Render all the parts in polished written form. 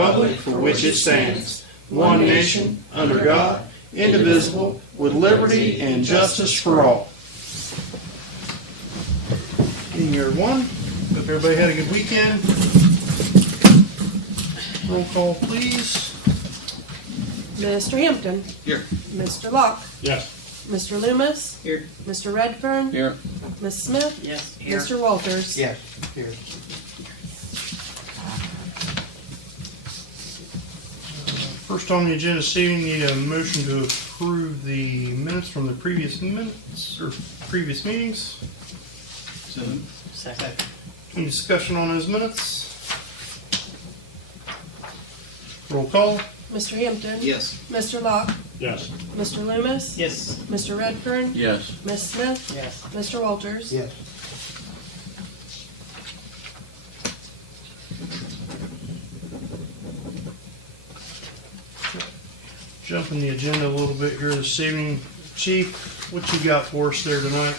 republic for which it stands, one nation, under God, indivisible, with liberty and justice for all. Evening, everyone. Hope everybody had a good weekend. Roll call, please. Mr. Hampton. Here. Mr. Locke. Yes. Mr. Loomis. Here. Mr. Redfern. Here. Ms. Smith. Yes. Mr. Walters. Yes. Here. First on the agenda this evening, need a motion to approve the minutes from the previous meetings. Second. Any discussion on those minutes? Roll call. Mr. Hampton. Yes. Mr. Locke. Yes. Mr. Loomis. Yes. Mr. Redfern. Yes. Ms. Smith. Yes. Mr. Walters. Yes. Jumping the agenda a little bit here this evening. Chief, what you got for us there tonight?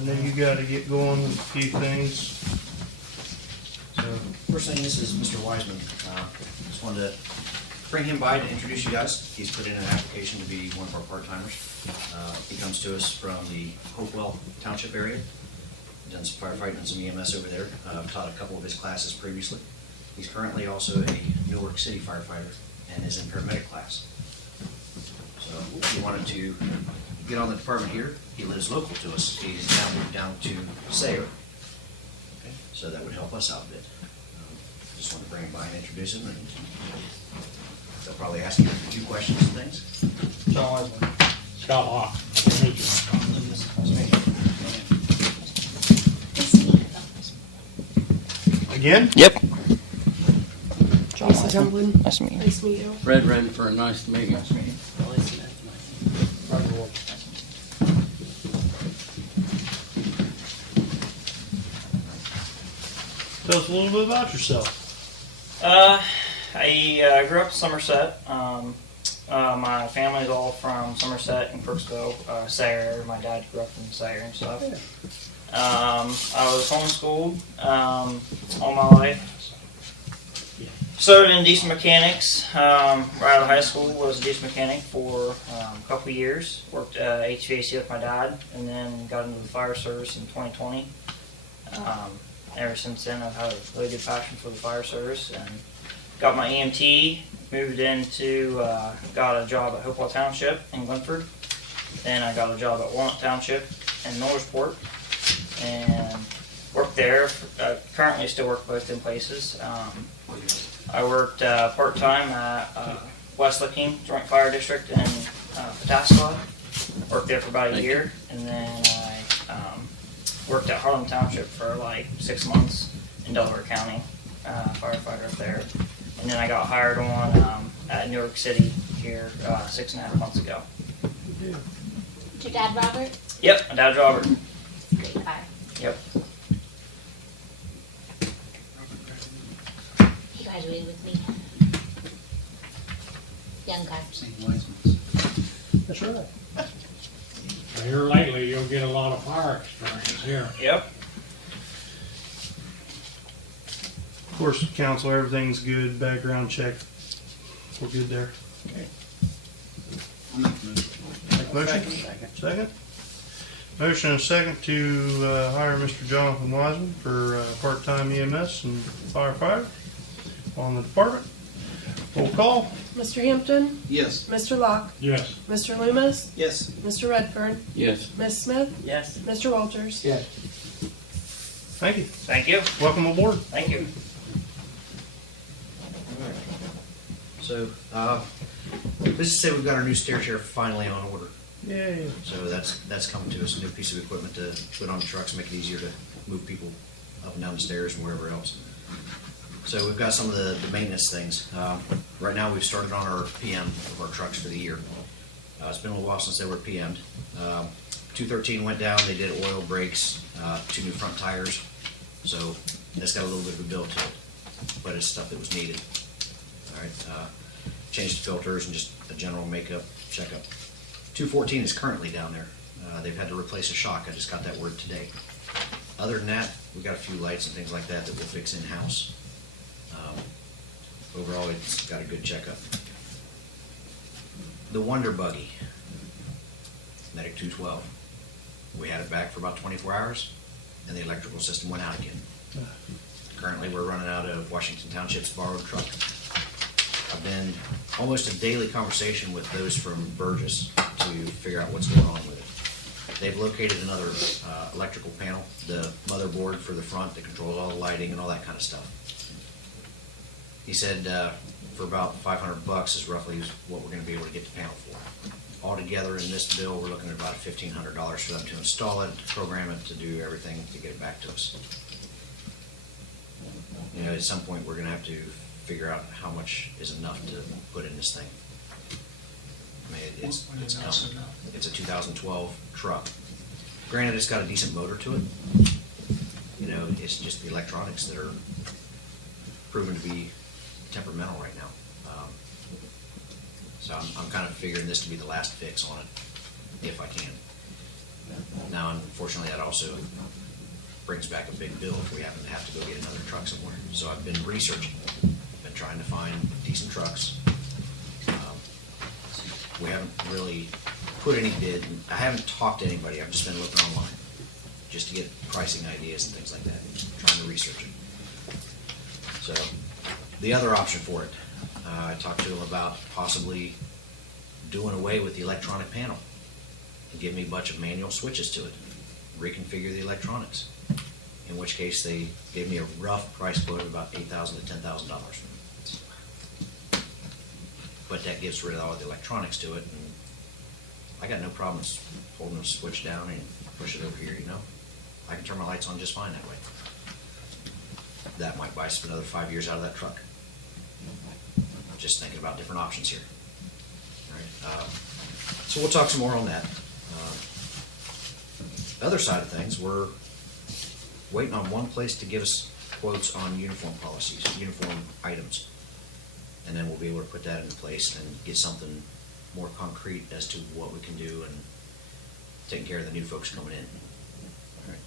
I know you got to get going with a few things. So, first thing, this is Mr. Wiseman. Just wanted to bring him by to introduce you guys. He's put in an application to be one of our part-timers. He comes to us from the Hopewell Township area. Done some firefighting and some EMS over there. Taught a couple of his classes previously. He's currently also a Newark City firefighter and is in paramedic class. So he wanted to get on the department here. He lives local to us. He's down to Sayre. Okay, so that would help us out a bit. Just want to bring him by and introduce him, and they'll probably ask you a few questions and things. Scott Locke. Again? Yep. Lisa Tumblin. Nice to meet you. Nice to meet you. Red Redfern, nice to meet you. Tell us a little bit about yourself. I grew up in Somerset. My family's all from Somerset and Crooksville, Sayre. My dad grew up in Sayre and stuff. I was homeschooled all my life. Started in diesel mechanics. Right out of high school, was a diesel mechanic for a couple of years. Worked HVAC with my dad, and then got into the fire service in 2020. Ever since then, I've had a really good passion for the fire service, and got my EMT. Moved into, got a job at Hopewell Township in Glenford. Then I got a job at Walnut Township in Norrisport, and worked there. Currently still work both in places. I worked part-time at West Licking Joint Fire District in Pataskala. Worked there for about a year, and then I worked at Harlem Township for like 6 months in Delaware County, firefighter up there. And then I got hired on at Newark City here 6.5 months ago. Your dad, Robert? Yep, my dad's Robert. Great guy. Yep. He graduated with me. Young guy. That's right. Here lately, you'll get a lot of fire experience here. Yep. Of course, counsel, everything's good. Background check. We're good there. Okay. Make motion? Second? Motion and a second to hire Mr. Jonathan Wiseman for part-time EMS and firefighter on the department. Roll call. Mr. Hampton. Yes. Mr. Locke. Yes. Mr. Loomis. Yes. Mr. Redfern. Yes. Ms. Smith. Yes. Mr. Walters. Yes. Thank you. Thank you. Welcome aboard. Thank you. So, let's just say we've got our new stair chair finally on order. Yay. So that's coming to us, a new piece of equipment to put on the trucks, make it easier to move people up and down the stairs and wherever else. So we've got some of the maintenance things. Right now we've started on our PM of our trucks for the year. It's been a little while since they were PM'd. 213 went down, they did oil, brakes, 2 new front tires. So that's got a little bit of a build to it, but it's stuff that was needed. All right, changed the filters and just a general makeup checkup. 214 is currently down there. They've had to replace a shock. I just got that word today. Other than that, we've got a few lights and things like that that we'll fix in-house. overall, it's got a good checkup. The Wonder Buggy, Medic 212. We had it back for about 24 hours, and the electrical system went out again. Currently, we're running out of Washington Township's borrowed truck. I've been almost a daily conversation with those from Burgess to figure out what's going on with it. They've located another electrical panel, the motherboard for the front that controls all the lighting and all that kind of stuff. He said for about $500 is roughly what we're going to be able to get the panel for. Altogether in this bill, we're looking at about $1,500 for them to install it, program it, to do everything to get it back to us. You know, at some point, we're going to have to figure out how much is enough to put in this thing. I mean, it's coming. It's a 2012 truck. Granted, it's got a decent motor to it. You know, it's just the electronics that are proven to be temperamental right now. So I'm kind of figuring this to be the last fix on it, if I can. Now, unfortunately, that also brings back a big bill if we happen to have to go get another truck somewhere. So I've been researching, been trying to find decent trucks. We haven't really put any bid. I haven't talked to anybody. I've just been looking online just to get pricing ideas and things like that, trying to research it. So the other option for it, I talked to him about possibly doing away with the electronic panel and give me a bunch of manual switches to it, reconfigure the electronics, in which case they gave me a rough price quote of about $8,000 to $10,000. But that gets rid of all the electronics to it, and I got no problems holding the switch down and push it over here, you know? I can turn my lights on just fine that way. That might buy us another 5 years out of that truck. Just thinking about different options here. All right. So we'll talk some more on that. The other side of things, we're waiting on one place to give us quotes on uniform policies, uniform items. And then we'll be able to put that into place and get something more concrete as to what we can do and taking care of the new folks coming in. All right.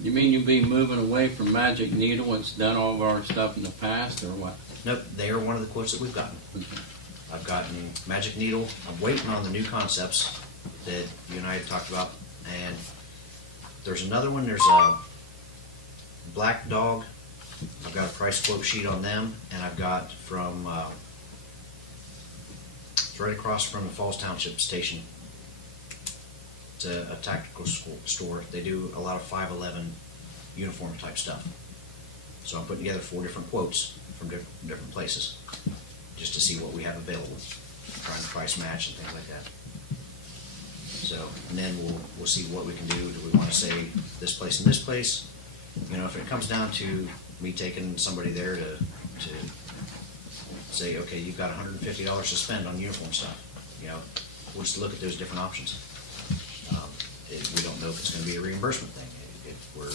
You mean you'll be moving away from Magic Needle? It's done all of our stuff in the past, or what? Nope, they are one of the quotes that we've gotten. I've gotten Magic Needle. I'm waiting on the new concepts that you and I had talked about. And there's another one. There's a Black Dog. I've got a price quote sheet on them. And I've got from, it's right across from the Falls Township Station. It's a tactical store. They do a lot of 5.11 uniform type stuff. So I'm putting together 4 different quotes from different places, just to see what we have available, trying to price match and things like that. So, and then we'll see what we can do. Do we want to say this place and this place? You know, if it comes down to me taking somebody there to say, okay, you've got $150 to spend on uniform stuff, you know, we'll just look at those different options. We don't know if it's going to be a reimbursement thing. If we're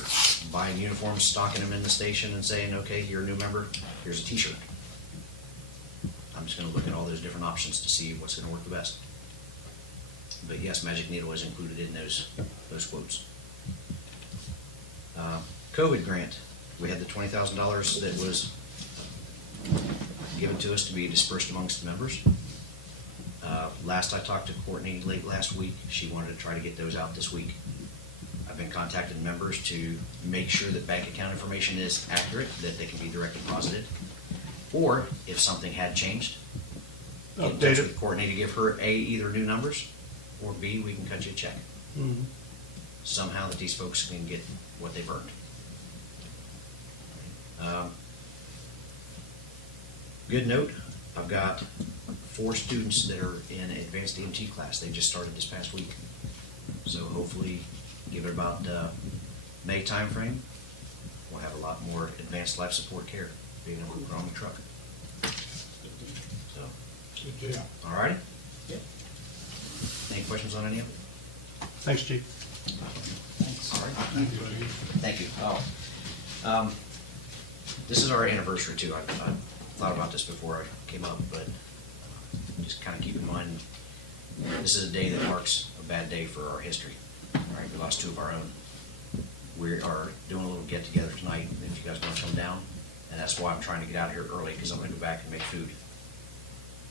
buying uniforms, stocking them in the station and saying, okay, you're a new member, here's a t-shirt. I'm just going to look at all those different options to see what's going to work the best. But yes, Magic Needle is included in those quotes. COVID grant. We had the $20,000 that was given to us to be dispersed amongst the members. Last I talked to Courtney late last week, she wanted to try to get those out this week. I've been contacting members to make sure that bank account information is accurate, that they can be direct deposited. Or if something had changed, get in touch with Courtney to give her A, either new numbers, or B, we can cut you a check. Mm-hmm. Somehow that these folks can get what they've earned. Good note, I've got 4 students that are in advanced EMT class. They just started this past week. So hopefully, give it about May timeframe, we'll have a lot more advanced life support care being able to put on the truck. So, Good deal. all righty? Yep. Any questions on any of it? Thanks, Chief. All right. Thank you, Steve. Thank you. Oh, this is our anniversary too. I thought about this before I came up, but just kind of keep in mind, this is a day that marks a bad day for our history. All right, we lost 2 of our own. We are doing a little get together tonight. If you guys want to come down, And that's why I'm trying to get out of here early, because I'm gonna go back and make food.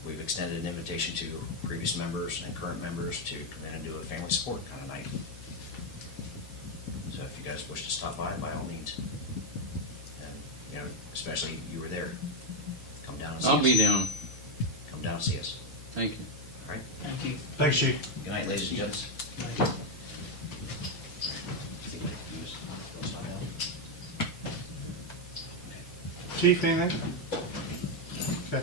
We've extended an invitation to previous members and current members to come in and do a family support kind of night. So if you guys wish to stop by all means. And, you know, especially you were there, come down and see us. I'll be down. Come down and see us. Thank you. All right? Thank you. Thanks, Chief. Good night, ladies and gents. Thank you. Chief, anything? Okay.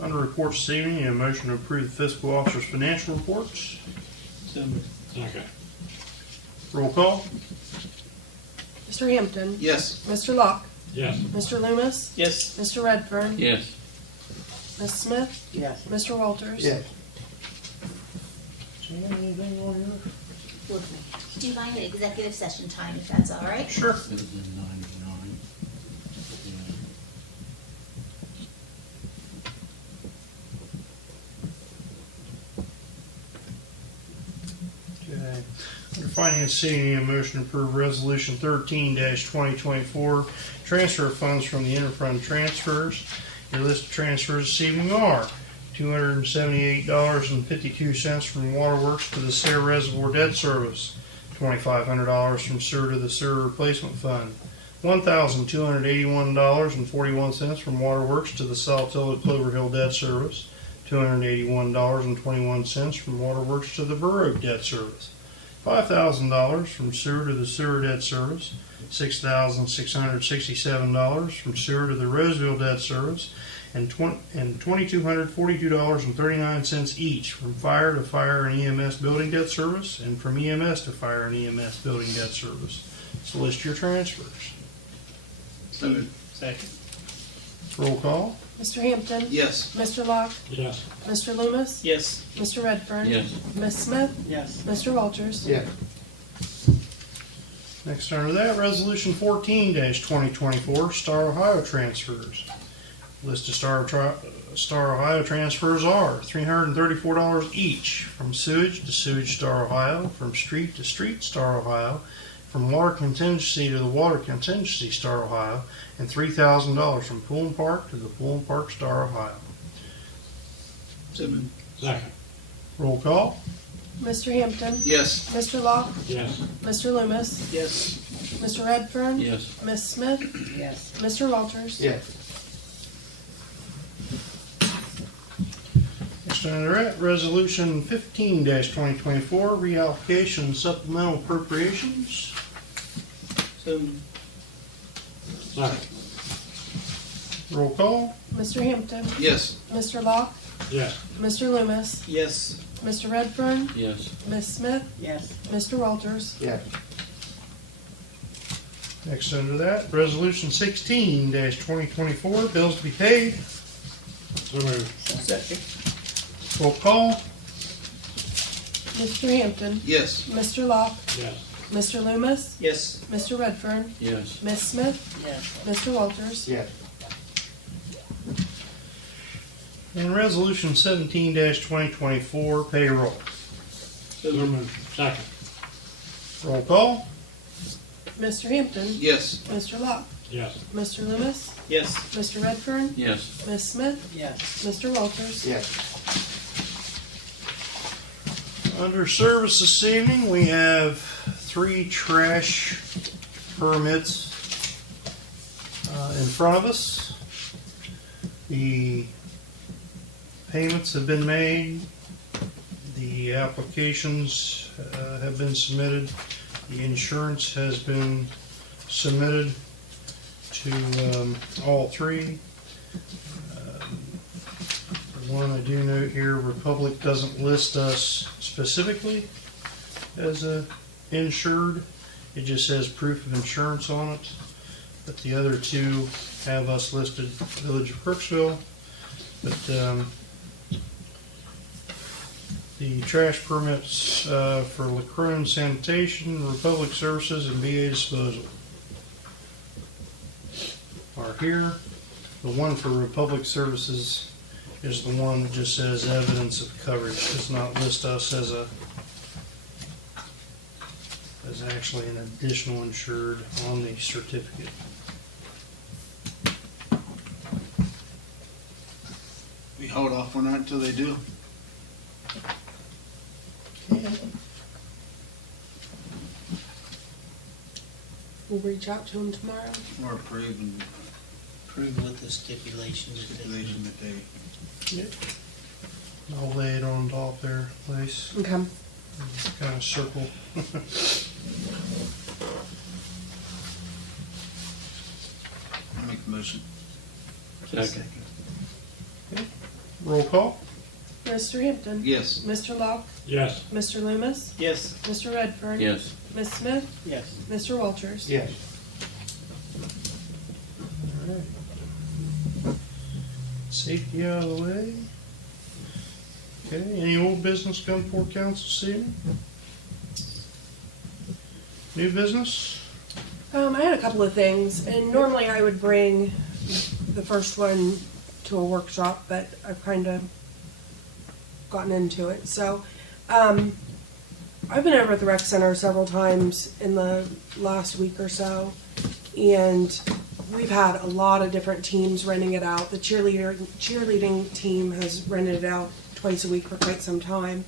Under reports this evening, a motion to approve the fiscal officer's financial reports. Second. Roll call. Mr. Hampton. Yes. Mr. Locke. Yes. Mr. Loomis. Yes. Mr. Redfern. Yes. Ms. Smith. Yes. Mr. Walters. Do you mind an executive session time if that's all right? Sure. It was in 99. Okay. Under Finance C, a motion to approve Resolution 13-2024, transfer of funds from the interfund transfers. Your list of transfers this evening are $278.52 from Waterworks to the Sayre Reservoir Debt Service, $2,500 from Sewer to the Sewer Replacement Fund, $1,281.41 from Waterworks to the Saltillo Clover Hill Debt Service, $281.21 from Waterworks to the Burr Oak Debt Service, $5,000 from Sewer to the Sewer Debt Service, $6,667 from Sewer to the Roseville Debt Service, and $2,242.39 each from Fire to Fire and EMS Building Debt Service, and from EMS to Fire and EMS Building Debt Service. So list your transfers. So moved. Second. Roll call. Mr. Hampton. Yes. Mr. Locke. Yes. Mr. Loomis. Yes. Mr. Redfern. Yes. Ms. Smith. Yes. Mr. Walters. Yes. Next under that, Resolution 14-2024, Star Ohio transfers. List of Star Ohio transfers are $334 each from Sewage to Sewage Star Ohio, from Street to Street Star Ohio, from Water Contingency to the Water Contingency Star Ohio, and $3,000 from Pool and Park to the Pool and Park Star Ohio. So moved. Second. Roll call. Mr. Hampton. Yes. Mr. Locke. Yes. Mr. Loomis. Yes. Mr. Redfern. Yes. Ms. Smith. Yes. Mr. Walters. Yes. Next under that, Resolution 15-2024, Reallocation Supplemental Appropriations. So moved. Second. Roll call. Mr. Hampton. Yes. Mr. Locke. Yes. Mr. Loomis. Yes. Mr. Redfern. Yes. Ms. Smith. Yes. Mr. Walters. Yes. Next under that, Resolution 16-2024, bills to be paid. So moved. Second. Roll call. Mr. Hampton. Yes. Mr. Locke. Yes. Mr. Loomis. Yes. Mr. Redfern. Yes. Ms. Smith. Yes. Mr. Walters. Yes. And Resolution 17-2024, payroll. So moved. Second. Roll call. Mr. Hampton. Yes. Mr. Locke. Yes. Mr. Loomis. Yes. Mr. Redfern. Yes. Ms. Smith. Yes. Mr. Walters. Yes. Under service this evening, we have 3 trash permits in front of us. The payments have been made. The applications have been submitted. The insurance has been submitted to all 3. One I do note here, Republic doesn't list us specifically as a insured. It just says proof of insurance on it. But the other 2 have us listed, Village of Crooksville. But the trash permits for Lacroix Sanitation, Republic Services, and VA Disposal are here. The one for Republic Services is the one that just says evidence of coverage. Does not list us as actually an additional insured on the certificate. We hold off on that until they do. We'll reach out to him tomorrow. Or approving Approve with the stipulations. stipulation that they. I'll lay it on top there, Lace. Okay. Kind of circle. I make the motion. Second. Roll call. Mr. Hampton. Yes. Mr. Locke. Yes. Mr. Loomis. Yes. Mr. Redfern. Yes. Ms. Smith. Yes. Mr. Walters. Yes. Safety out of the way. Okay, any old business come before council this evening? New business? I had a couple of things, and normally I would bring the first one to a workshop, but I've kind of gotten into it. So, I've been over at the rec center several times in the last week or so, and we've had a lot of different teams renting it out. The cheerleading team has rented it out twice a week for quite some time.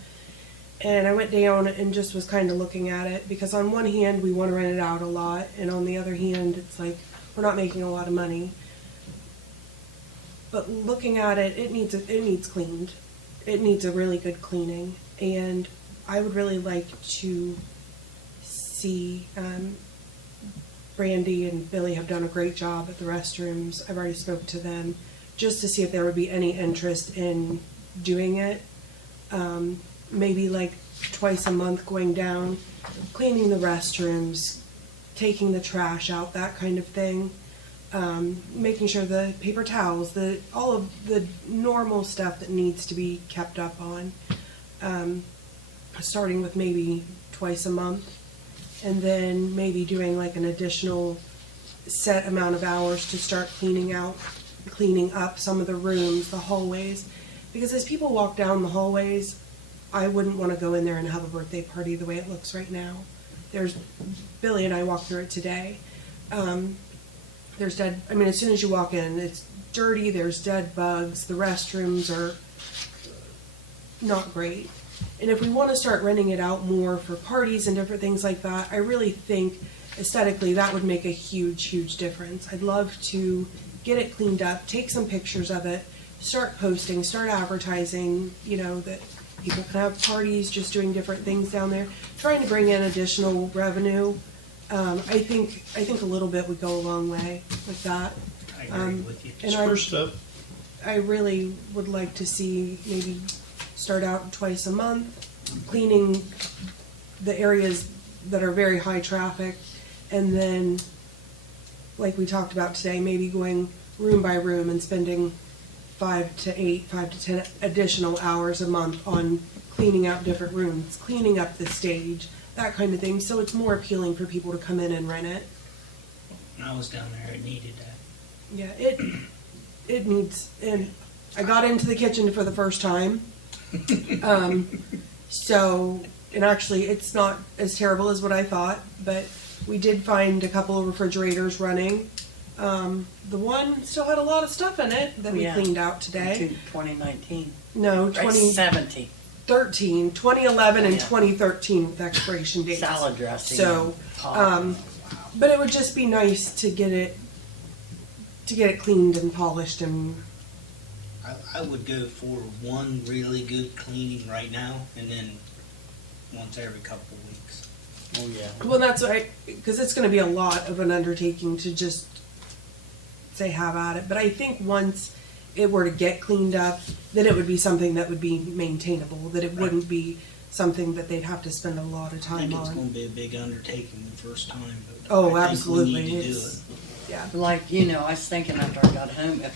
And I went down and just was kind of looking at it, because on one hand we want to rent it out a lot, and on the other hand it's like we're not making a lot of money. But looking at it, it needs cleaned. It needs a really good cleaning, and I would really like to see Brandy and Billy have done a great job at the restrooms. I've already spoke to them just to see if there would be any interest in doing it. Maybe like twice a month going down, cleaning the restrooms, taking the trash out, that kind of thing. Making sure the paper towels, all of the normal stuff that needs to be kept up on. Starting with maybe twice a month, and then maybe doing like an additional set amount of hours to start cleaning up some of the rooms, the hallways. Because as people walk down the hallways, I wouldn't want to go in there and have a birthday party the way it looks right now. Billy and I walked through it today. As soon as you walk in, it's dirty, there's dead bugs, the restrooms are not great. And if we want to start renting it out more for parties and different things like that, I really think aesthetically that would make a huge, huge difference. I'd love to get it cleaned up, take some pictures of it, start posting, start advertising, that people can have parties, just doing different things down there, trying to bring in additional revenue. I think a little bit would go a long way with that. I agree with you. It's first up. I really would like to see maybe start out twice a month, cleaning the areas that are very high traffic, and then, like we talked about today, maybe going room by room and spending 5 to 10 additional hours a month on cleaning out different rooms, cleaning up the stage, that kind of thing, so it's more appealing for people to come in and rent it. When I was down there, it needed that. Yeah, it needs, and I got into the kitchen for the first time. And actually it's not as terrible as what I thought, but we did find a couple of refrigerators running. The one still had a lot of stuff in it that we cleaned out today. 2019. No, 2017. 2011 and Yeah. 2013 with expiration dates. Salad dressing. So, but it would just be nice to get it cleaned and polished, and I would go for one really good cleaning right now, and then once every couple of weeks. Oh, yeah. well, that's right, because it's going to be a lot of an undertaking to just say have at it. But I think once it were to get cleaned up, then it would be something that would be maintainable, that it wouldn't be something that they'd have to spend a lot of I time think it's on. going to be a big undertaking the first time, but Oh, I think absolutely. we need to do It's- it. Yeah. Like, I was thinking after I got home, if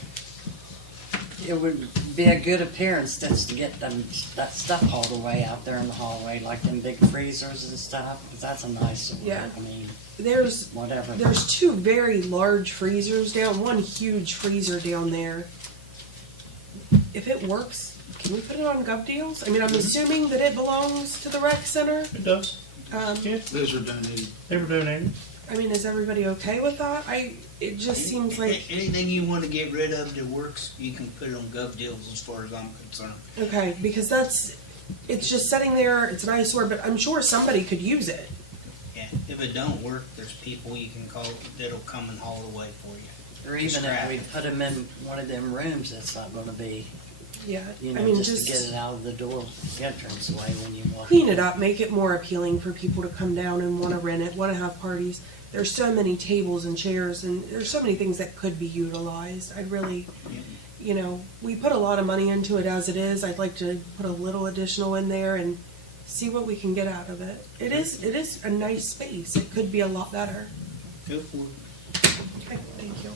it would be a good appearance just to get that stuff hauled away out there in the hallway, like them big freezers and stuff, 'cause that's a nice, Yeah. There's whatever. There's two very large freezers down, one huge freezer down there. if it works, can we put it on Gov Deals? I mean, I'm assuming that it belongs to the rec center. It does. Yeah, Those are donated. they were donated. I mean, is everybody okay with that? It just seems like, Anything you want to get rid of that works, you can put it on Gov Deals as far as I'm concerned. okay, because it's just sitting there, it's an eyesore, but I'm sure somebody could use it. Yeah, if it don't work, there's people you can call that'll come and haul it away for you. Or even if we put them in one of them rooms, that's not gonna be, Yeah, you know, I mean, just to get it out of the door, entrance way when you walk. clean it up, make it more appealing for people to come down and want to rent it, want to have parties. There's so many tables and chairs, and there's so many things that could be utilized. I'd really, you know, we put a lot of money into it as it is. I'd like to put a little additional in there and see what we can get out of it. It is a nice space. It could be a lot better. Go for it. Okay, thank you.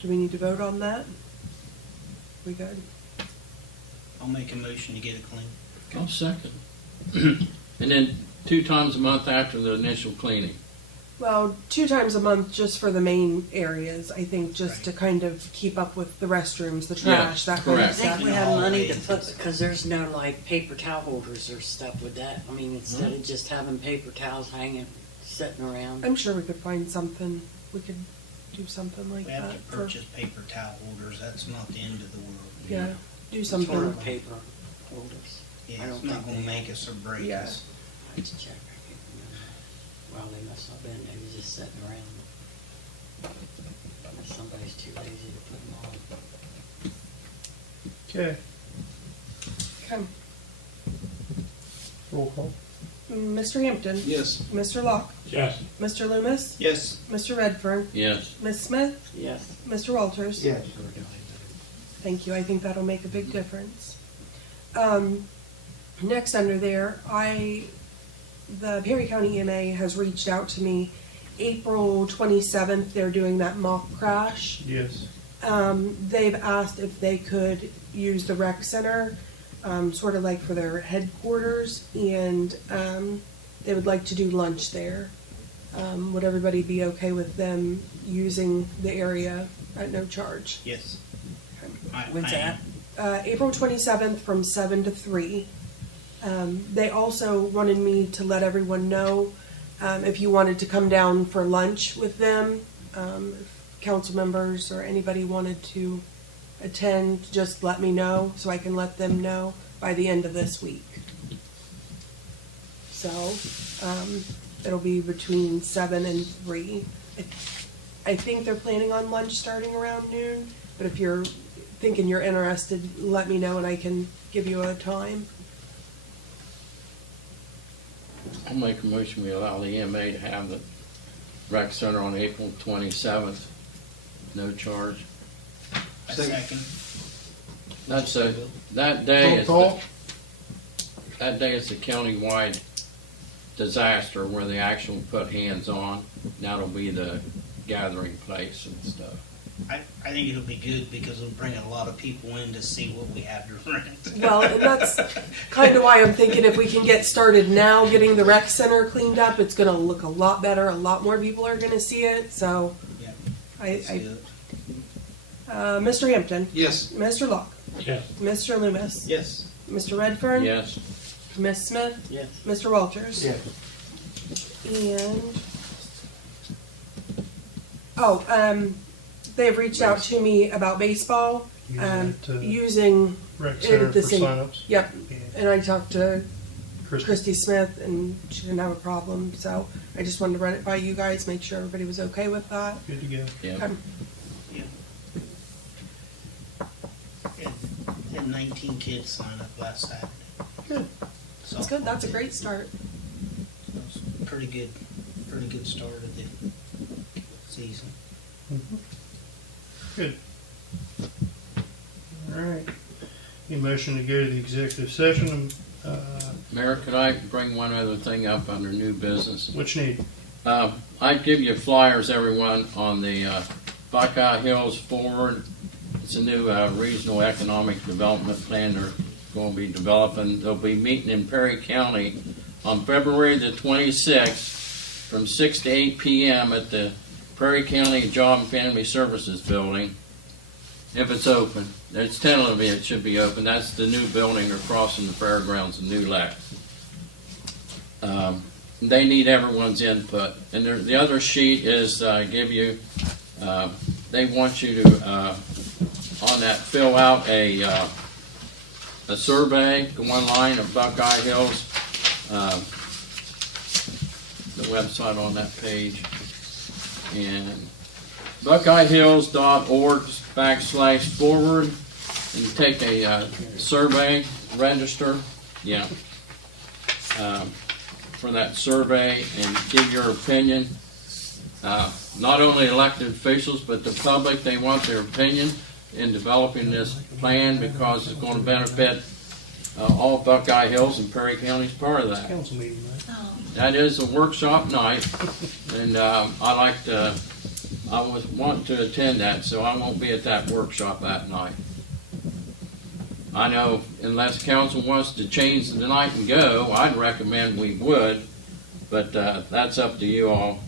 Do we need to vote on that? We good? I'll make a motion to get it clean. I'll second. And then 2 times a month after the initial cleaning. Well, 2 times a month just for the main areas, I think, just Right. to kind of keep up with the restrooms, the trash, that kind I of correct. think stuff. we have money to put, because there's no like paper towel holders or stuff with that. I mean, instead of just having paper towels hanging, sitting around. I'm sure we could find something, we could do something like We have that. to purchase paper towel holders, that's not the end of the world. Yeah, do Sort something. of paper holders. I Yeah, don't it's not think gonna they- make us or break Yeah. us. I have to check. I can't remember. Well, they must have been, they was just sitting around. Unless somebody's too lazy to put them on. Okay, Okay. roll call. Mr. Hampton, Yes. Mr. Locke, Yes. Mr. Loomis, Yes. Mr. Redfern, Yes. Ms. Smith, Yes. Mr. Walters. Yes. Thank you, I think that'll make a big difference. Next under there, the Perry County EMA has reached out to me. April 27th, they're doing that mock crash. Yes. They've asked if they could use the rec center, sort of like for their headquarters, and they would like to do lunch there. Would everybody be okay with them using the area at no charge? Yes. When's that? April 27th from 7 to 3. They also wanted me to let everyone know if you wanted to come down for lunch with them, if council members or anybody wanted to attend, just let me know so I can let them know by the end of this week. So it'll be between 7 and 3. I think they're planning on lunch starting around noon, but if you're thinking you're interested, let me know and I can give you a time. I'll make a motion, we allow the EMA to have the rec center on April 27th, no charge. A second. That's that day is, Roll call. that day is the county-wide disaster where they actually put hands on. That'll be the gathering place and stuff. I think it'll be good because it'll bring a lot of people in to see what we have to rent. Well, and that's kind of why I'm thinking if we can get started now, getting the rec center cleaned up, it's going to look a lot better. A lot more people are going to see it. So, Yep. I Good. Mr. Hampton, Yes. Mr. Locke, Yes. Mr. Loomis, Yes. Mr. Redfern, Yes. Ms. Smith, Yes. Mr. Walters. Yes. And they've reached out to me about baseball, using Rec it center at the for same. signups. Yep, and I talked to Christie. Christy Smith, and she didn't have a problem. So I just wanted to run it by you guys, make sure everybody was okay with that. Good to go. Yeah. Okay. Had 19 kids sign up last Saturday. Good. So That's good. That's a great start. it was a pretty good start of the season. Mhm. Good. All right. Any motion to go to the executive session? Mayor, could I bring one other thing up under new business? Which need? I'd give you flyers, everyone, on the Buckeye Hills Forward. It's a new regional economic development plan they're going to be developing. They'll be meeting in Perry County on February the 26th from 6 to 8 p.m. at the Prairie County Job and Family Services Building, if it's open. It's tentatively it should be open. That's the new building across from the fairgrounds in New Lac. They need everyone's input. And the other sheet is give you, they want you to, on that, fill out a survey, go online of Buckeye Hills, the website on that page, and buckeyehills.org/forward, and you take a survey, register, for that survey and give your opinion. Not only elected officials, but the public, they want their opinion in developing this plan because it's going to benefit all Buckeye Hills, and Perry County is part of that. Council meeting, right? That is a workshop night, and I want to attend that, so I won't be at that workshop that night. I know unless council wants to change the night and go, I'd recommend we would, but that's up to you all.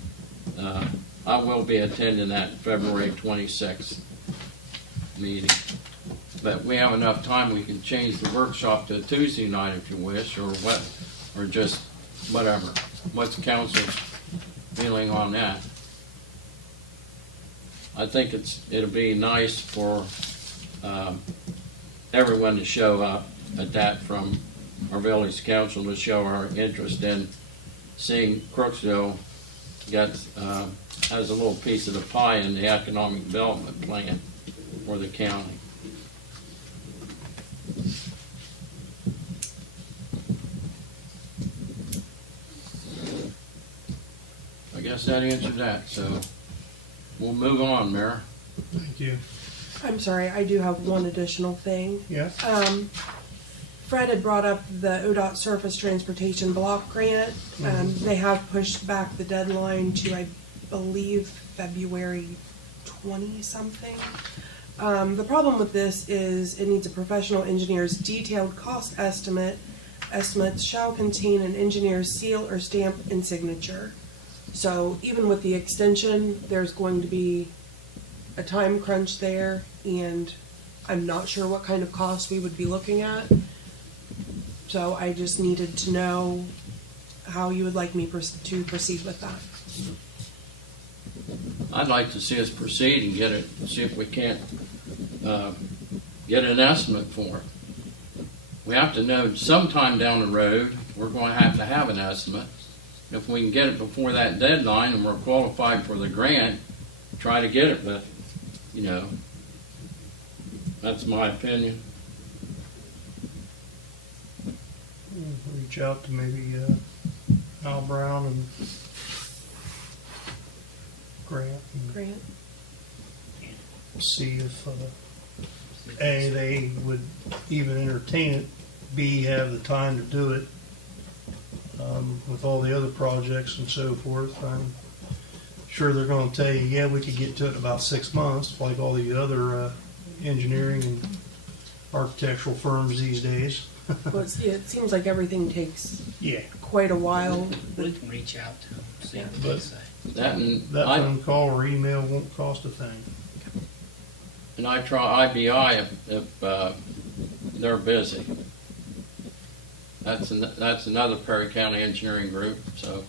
I will be attending that February 26th meeting. But we have enough time, we can change the workshop to a Tuesday night if you wish, or just whatever. What's council's feeling on that? I think it'll be nice for everyone to show up at that, from our village council, to show our interest in seeing Crooksville has a little piece of the pie in the economic development plan for the county. I guess that answered that, so we'll move on, Mayor. Thank you. I'm sorry, I do have one additional thing. Yeah. Fred had brought up the Odot Surface Transportation Block Grant. They have pushed back the deadline to, I believe, February 20-something. The problem with this is it needs a professional engineer's detailed cost estimate. Estimates shall contain an engineer's seal or stamp and signature. So even with the extension, there's going to be a time crunch there, and I'm not sure what kind of cost we would be looking at. So I just needed to know how you would like me to proceed with that. I'd like to see us proceed and see if we can't get an estimate for it. We have to know sometime down the road, we're going to have an estimate. If we can get it before that deadline and we're qualified for the grant, try to get it, but, that's my opinion. Reach out to maybe Al Brown and Grant and see if A, they would even entertain it, B, have the time to do it with all the other projects and so forth. I'm sure they're going to tell you, yeah, we could get to it in about 6 months, like all the other engineering and architectural firms these days. Well, it seems like everything takes Yeah. quite a while. We can reach out to them, see what But- they say. That phone call or email won't cost a thing. And I try IBI if they're busy. That's another Perry County engineering group. So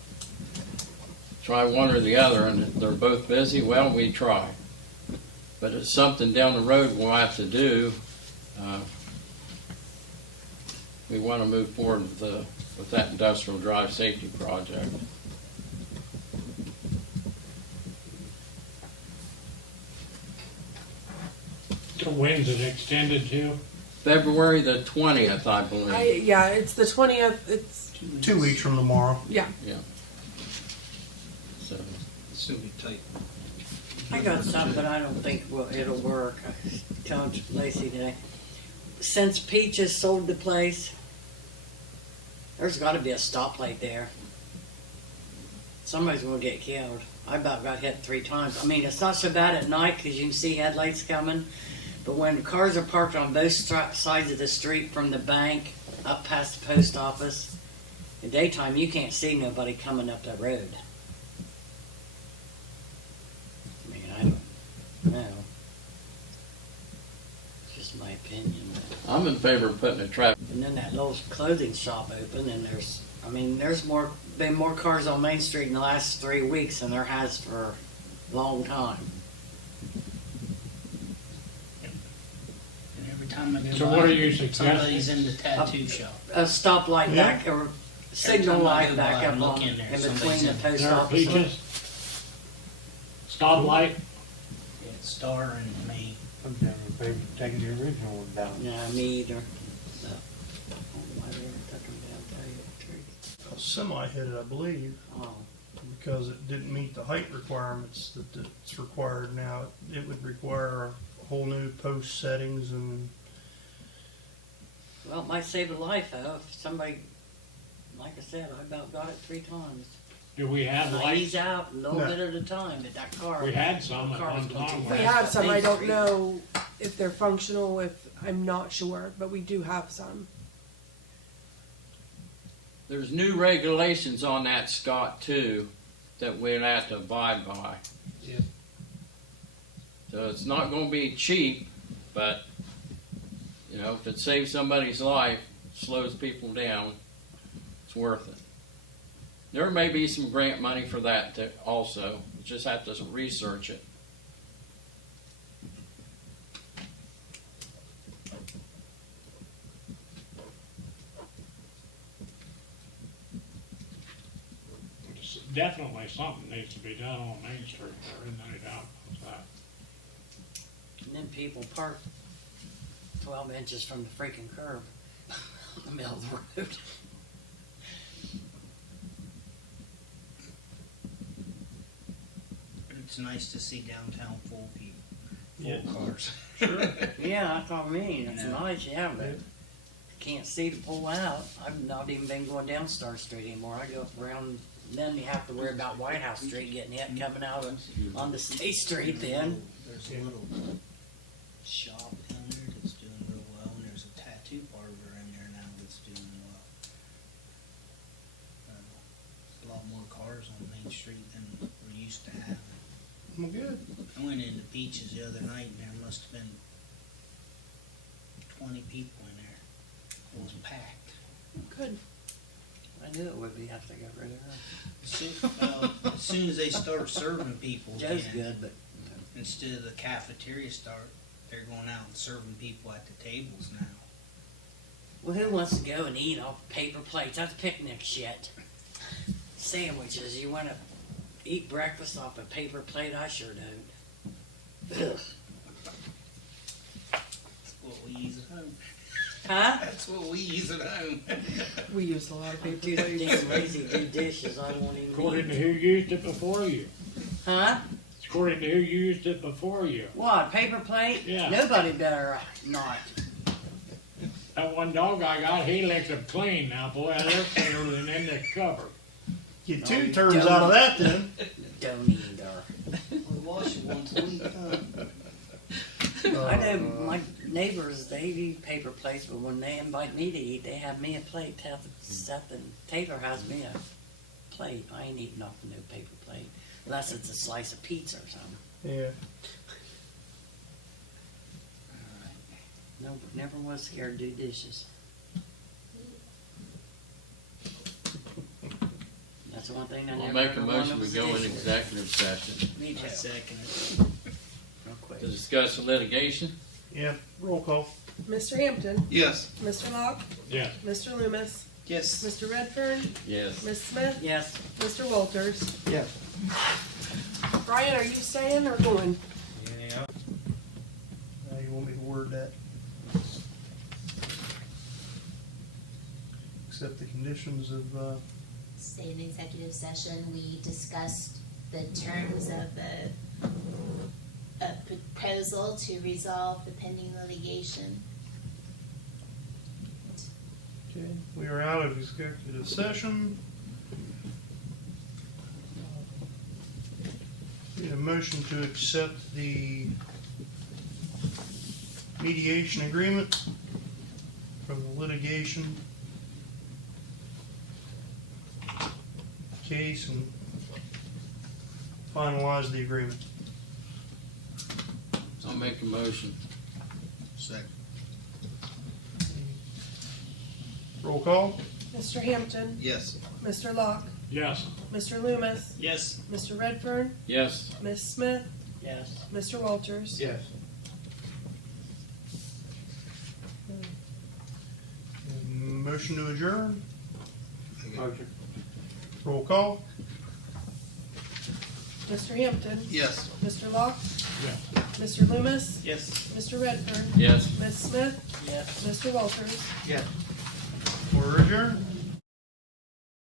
try one or the other, and if they're both busy, well, we try. But it's something down the road we'll have to do. We want to move forward with that industrial drive safety project. So when's it extended to? February the 20th, I believe. It's the 20th. It's 2 weeks from tomorrow. yeah. So It's gonna be tight. I got some, but I don't think it'll work. I told Lacey today. Since Peaches sold the place, there's got to be a stoplight there. Somebody's going to get killed. I about got hit 3 times. I mean, it's not so bad at night because you can see headlights coming. But when cars are parked on both sides of the street from the bank up past the post office, in daytime you can't see nobody coming up that road. No. It's just my opinion. I'm in favor of putting a traffic. And then that little clothing shop open, and there's been more cars on Main Street in the last 3 weeks than there has for a long time. And every time I go So by, what are you suggesting? somebody's in the tattoo shop. A stoplight Yeah. back, or signal time I light go back by up and look on, in there, in somebody's between the in post There are office. peaches. Stoplight. Yeah, Star and Main. I'm never taking the original one down. Yeah, me either. So, I don't know why they ever took them down, tell you the truth. A semi hit it, I believe, Oh, because it didn't meet the height requirements that's required now. It would require a whole new post settings and, well, it might save a life though, if somebody, like I said, I about got it 3 times. Do we have And I lights? ease out a little No. bit at a time, but that car. We had some at car was one going time. too We fast have up some, Main I don't Street. know if they're functional, I'm not sure, but we do have some. There's new regulations on that, Scott, too, that we'll have to abide by. Yep. So it's not gonna be cheap, but, you know, if it saves somebody's life, slows people down, it's worth it. There may be some grant money for that also, just have to research it. Definitely something needs to be done on Main Street, there isn't any doubt about that. And then people park 12 inches from the freaking curb in the middle of the road. But it's nice to see downtown full people, Yeah. full cars. Yeah, that's what I mean. It's Yeah. nice, yeah, but you can't see to pull out. I've not even been going down Star Street anymore. I go around, then you have to worry about White House Street getting hit coming out onto State Street then. There's a little shop down there that's doing real well, and there's a tattoo parlor in there now that's doing well. A lot more cars on Main Street than we used to have. well, good. I went into Peaches the other night, and there must have been 20 people in there. It was packed. Good. I knew it would be after I got rid of her. As soon as they start serving people Joe's again, good, but instead of the cafeteria start, they're going out and serving people at the tables now. well, who wants to go and eat off paper plates? That's picnic shit. Sandwiches. You want to eat breakfast off a paper plate? I sure don't. Ugh. That's what we use at home. Huh? That's what we use at home. We use a lot of I'm paper too plates. damn lazy to do dishes. I won't even According to eat. who used it before you. Huh? According to who used it before you. What, paper plate? Yeah. Nobody better not. That one dog I got, he licked them clean now, boy, they're cleaner than in the cupboard. Get No, 2 you turns don't. out of that then. Don't either. We wash it once a week, huh? I know my neighbors, they eat paper plates, but when they invite me to eat, they have me a plate. Seth and Taylor has me a plate. I ain't eating off no paper plate, unless it's a slice of pizza or something. Yeah. No, never was scared to do dishes. That's the one thing I I'll never make a ever motion wanted to was go in dishes. executive session Me too. I second it. Real quick. to discuss litigation. Yeah, roll call. Mr. Hampton, Yes. Mr. Locke, Yes. Mr. Loomis, Yes. Mr. Redfern, Yes. Ms. Smith, Yes. Mr. Walters. Yeah. Brian, are you staying or going? Yeah. Now you want me to word that? Accept the conditions of, Stay in executive session, we discussed the terms of a proposal to resolve the pending litigation. okay, we are out of executive session. Need a motion to accept the mediation agreement from the litigation case and finalize the agreement. make a motion. Second. Roll call? Mr. Hampton, Yes. Mr. Locke, Yes. Mr. Loomis, Yes. Mr. Redfern, Yes. Miss Smith, Yes. Mr. Walters. Yes. Motion to adjourn? Motion. Roll call? Mr. Hampton, Yes. Mr. Locke, Yes. Mr. Loomis, Yes. Mr. Redfern, Yes. Miss Smith, Yes. Mr. Walters. Yes. We're adjourned.